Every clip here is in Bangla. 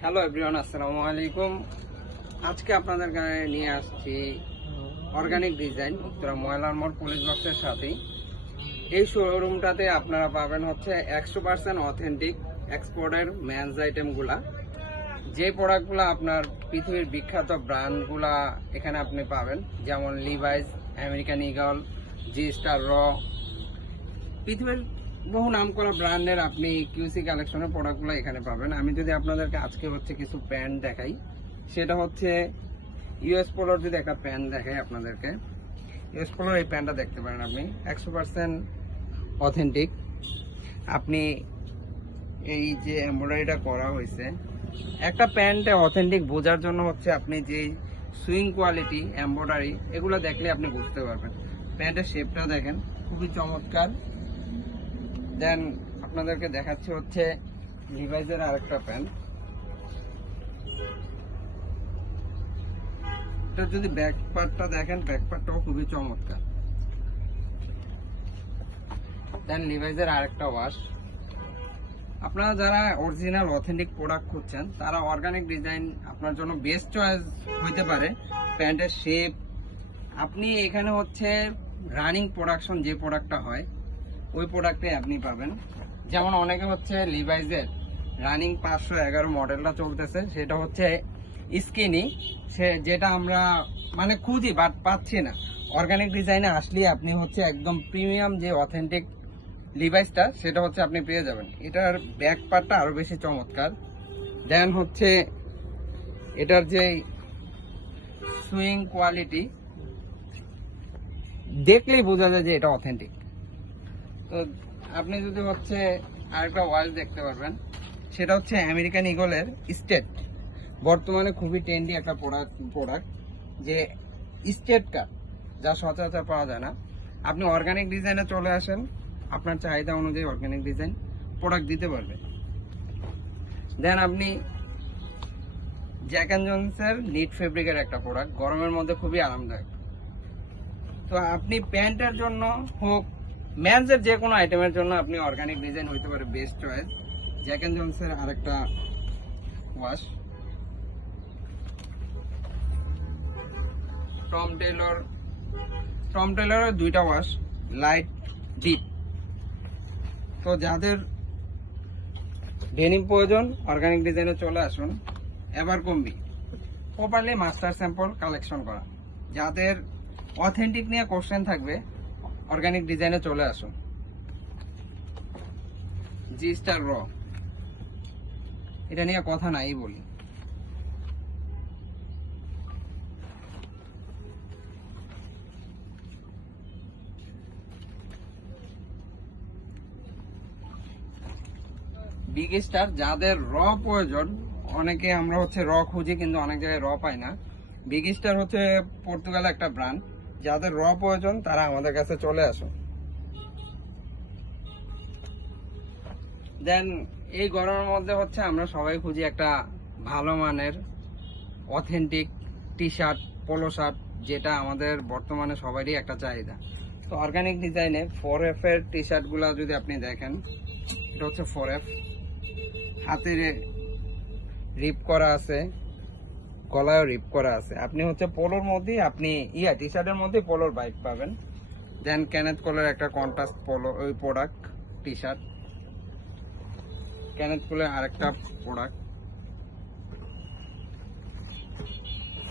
হ্যালো এভরিওয়ান, আসসালামু আলাইকুম। আজকে আপনাদের গায়ে নিয়ে আসছি অর্গানিক ডিজাইন উত্তরা ময়লার মোড় পুলিশ বক্সের সাথেই। এই শোরুমটাতে আপনারা পাবেন হচ্ছে 100% অথেন্টিক এক্সপোর্টের মেন্স আইটেমগুলা। যে প্রোডাক্টগুলো আপনার পৃথিবীর বিখ্যাত ব্র্যান্ডগুলা এখানে আপনি পাবেন, যেমন লিভাইস, আমেরিকান ইগল, জি স্টার র, পৃথিবীর বহু নাম করা ব্র্যান্ডের আপনি কিউসি কালেকশনের প্রোডাক্টগুলো এখানে পাবেন। আমি যদি আপনাদেরকে আজকে হচ্ছে কিছু প্যান্ট দেখাই, সেটা হচ্ছে ইউএস পোলোর। যদি একটা প্যান্ট দেখাই আপনাদেরকে, ইউএস পোলোর এই প্যান্টটা দেখতে পারেন আপনি, 100% অথেন্টিক। আপনি এই যে এমব্রয়ডারিটা করা হয়েছে, একটা প্যান্টে অথেন্টিক বোঝার জন্য হচ্ছে আপনি যে সুইং কোয়ালিটি এমব্রয়ডারি এগুলো দেখলে আপনি বুঝতে পারবেন। প্যান্টের শেপটা দেখেন, খুবই চমৎকার। দেন আপনাদেরকে দেখাচ্ছি হচ্ছে লিভাইজের আরেকটা প্যান্ট। এটা যদি ব্যাক পার্টটা দেখেন, ব্যাক পার্টটাও খুবই চমৎকার। দেন লিভাইজের আরেকটা ওয়াশ। আপনারা যারা অরিজিনাল অথেন্টিক প্রোডাক্ট খুঁজছেন, তারা অর্গানিক ডিজাইন আপনার জন্য বেস্ট চয়েস হইতে পারে। প্যান্টের শেপ, আপনি এখানে হচ্ছে রানিং প্রোডাকশন যে প্রোডাক্টটা হয় ওই প্রোডাক্টে আপনি পাবেন। যেমন অনেকে হচ্ছে লিভাইজের রানিং 511 মডেলটা চলতেছে, সেটা হচ্ছে স্কিনি, যেটা আমরা মানে খুঁজি বাট পাচ্ছি না। অর্গানিক ডিজাইনে আসলে আপনি হচ্ছে একদম প্রিমিয়াম যে অথেন্টিক লিভাইসটা সেটা হচ্ছে আপনি পেয়ে যাবেন। এটার ব্যাক পার্টটা আরো বেশি চমৎকার। দেন হচ্ছে এটার যে সুইং কোয়ালিটি দেখলেই বোঝা যায় যে এটা অথেন্টিক। তো আপনি যদি হচ্ছে আরেকটা ওয়াচ দেখতে পারবেন, সেটা হচ্ছে আমেরিকান ইগলের স্টেট। বর্তমানে খুবই ট্রেন্ডি একটা প্রোডাক্ট যে স্টেট কাট, যা সচরাচর পাওয়া যায় না। আপনি অর্গানিক ডিজাইনে চলে আসেন, আপনার চাহিদা অনুযায়ী অর্গানিক ডিজাইন প্রোডাক্ট দিতে পারবে। দেন আপনি জ্যাক অ্যান্ড জোনসের নিট ফেব্রিকের একটা প্রোডাক্ট, গরমের মধ্যে খুবই আরামদায়ক। তো আপনি প্যান্টের জন্য হোক, মেন্সের যে কোনো আইটেমের জন্য আপনি অর্গানিক ডিজাইন হইতে পারে বেস্ট চয়েস। জ্যাক অ্যান্ড জোনসের আরেকটা ওয়াশ। টম টেলরের দুইটা ওয়াশ, লাইট ডিপ। তো যাদের ডেনিম প্রয়োজন, অর্গানিক ডিজাইনে চলে আসুন। এবার combi properly master sample collection করা। যাদের অথেন্টিক নিয়ে কোশ্চেন থাকবে, অর্গানিক ডিজাইনে চলে আসুন। জি স্টার র, এটা নিয়ে কথা নাই বলি। বিগ স্টার, যাদের র প্রয়োজন, অনেকে আমরা হচ্ছে র খুঁজি কিন্তু অনেক জায়গায় র পাই না। বিগ স্টার হচ্ছে পর্তুগালের একটা ব্র্যান্ড। যাদের র প্রয়োজন তারা আমাদের কাছে চলে আসুন। দেন এই গরমের মধ্যে হচ্ছে আমরা সবাই খুঁজি একটা ভালো মানের authentic T shirt, polo shirt, যেটা আমাদের বর্তমানে সবারই একটা চাহিদা। তো অর্গানিক ডিজাইনে 4F এর টি শার্টগুলো যদি আপনি দেখেন, এটা হচ্ছে 4F, হাতে রিপ করা আছে, গলায়ও রিপ করা আছে। আপনি হচ্ছে পোলোর মধ্যেই আপনি টি শার্টের মধ্যে পোলোর বাইক পাবেন। দেন ক্যানেথ কোলের একটা কন্ট্রাস্ট পোলো ওই প্রোডাক্ট টি শার্ট, ক্যানেথ কোলের আরেকটা প্রোডাক্ট।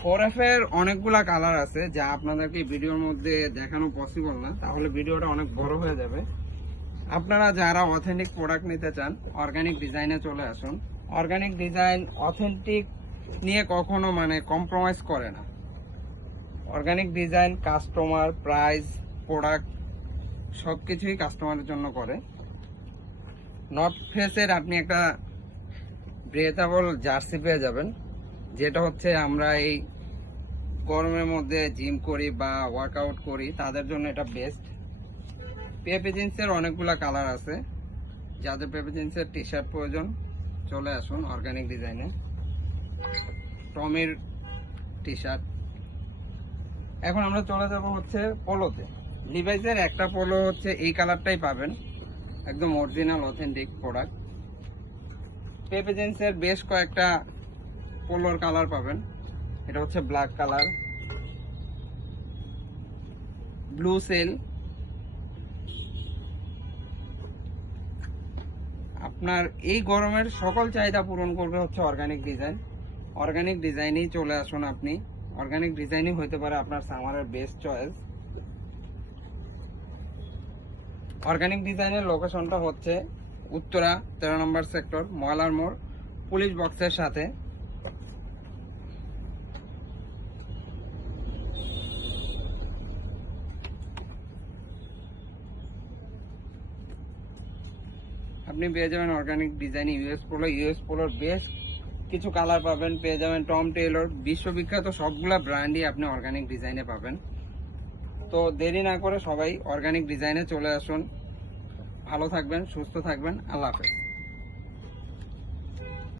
4F এর অনেকগুলা কালার আছে, যা আপনাদেরকে ভিডিওর মধ্যে দেখানো পসিবল না, তাহলে ভিডিওটা অনেক বড় হয়ে যাবে। আপনারা যারা অথেন্টিক প্রোডাক্ট নিতে চান, অর্গানিক ডিজাইনে চলে আসুন। অর্গানিক ডিজাইন অথেন্টিক নিয়ে কখনো মানে কম্প্রোমাইজ করে না। Organic design customer, price, product সব কিছুই কাস্টমারের জন্য করে। নর্থ ফেসের আপনি একটা ব্রেথাবল জার্সি পেয়ে যাবেন, যেটা হচ্ছে আমরা এই গরমের মধ্যে জিম করি বা ওয়ার্কআউট করি তাদের জন্য এটা বেস্ট। পেপে জিন্সের অনেকগুলা কালার আছে, যাদের পেপে জিন্সের টি শার্ট প্রয়োজন চলে আসুন অর্গানিক ডিজাইনে। টমির টি শার্ট। এখন আমরা চলে যাব হচ্ছে পোলোতে। লিভাইসের একটা পোলো হচ্ছে এই কালারটাই পাবেন, একদম অরিজিনাল অথেন্টিক প্রোডাক্ট। পেপে জিন্সের বেশ কয়েকটা পোলোর কালার পাবেন, এটা হচ্ছে ব্ল্যাক কালার, ব্লু সেল। আপনার এই গরমের সকল চাহিদা পূরণ করবে হচ্ছে অর্গানিক ডিজাইন। অর্গানিক ডিজাইনেই চলে আসুন আপনি। অর্গানিক ডিজাইনই হতে পারে আপনার সামারের বেস্ট চয়েস। অর্গানিক ডিজাইনের লোকেশনটা হচ্ছে উত্তরা 13 নম্বর সেক্টর, ময়লার মোড়, পুলিশ বক্সের সাথে। আপনি পেয়ে যাবেন অর্গানিক ডিজাইন ইউএস পোলোর বেশ কিছু কালার পাবেন, পেয়ে যাবেন টম টেইলর, বিশ্ববিখ্যাত সবগুলা ব্র্যান্ডই আপনি অর্গানিক ডিজাইনে পাবেন। তো দেরি না করে সবাই অর্গানিক ডিজাইনে চলে আসুন। ভালো থাকবেন, সুস্থ থাকবেন, আল্লাহ হাফেজ।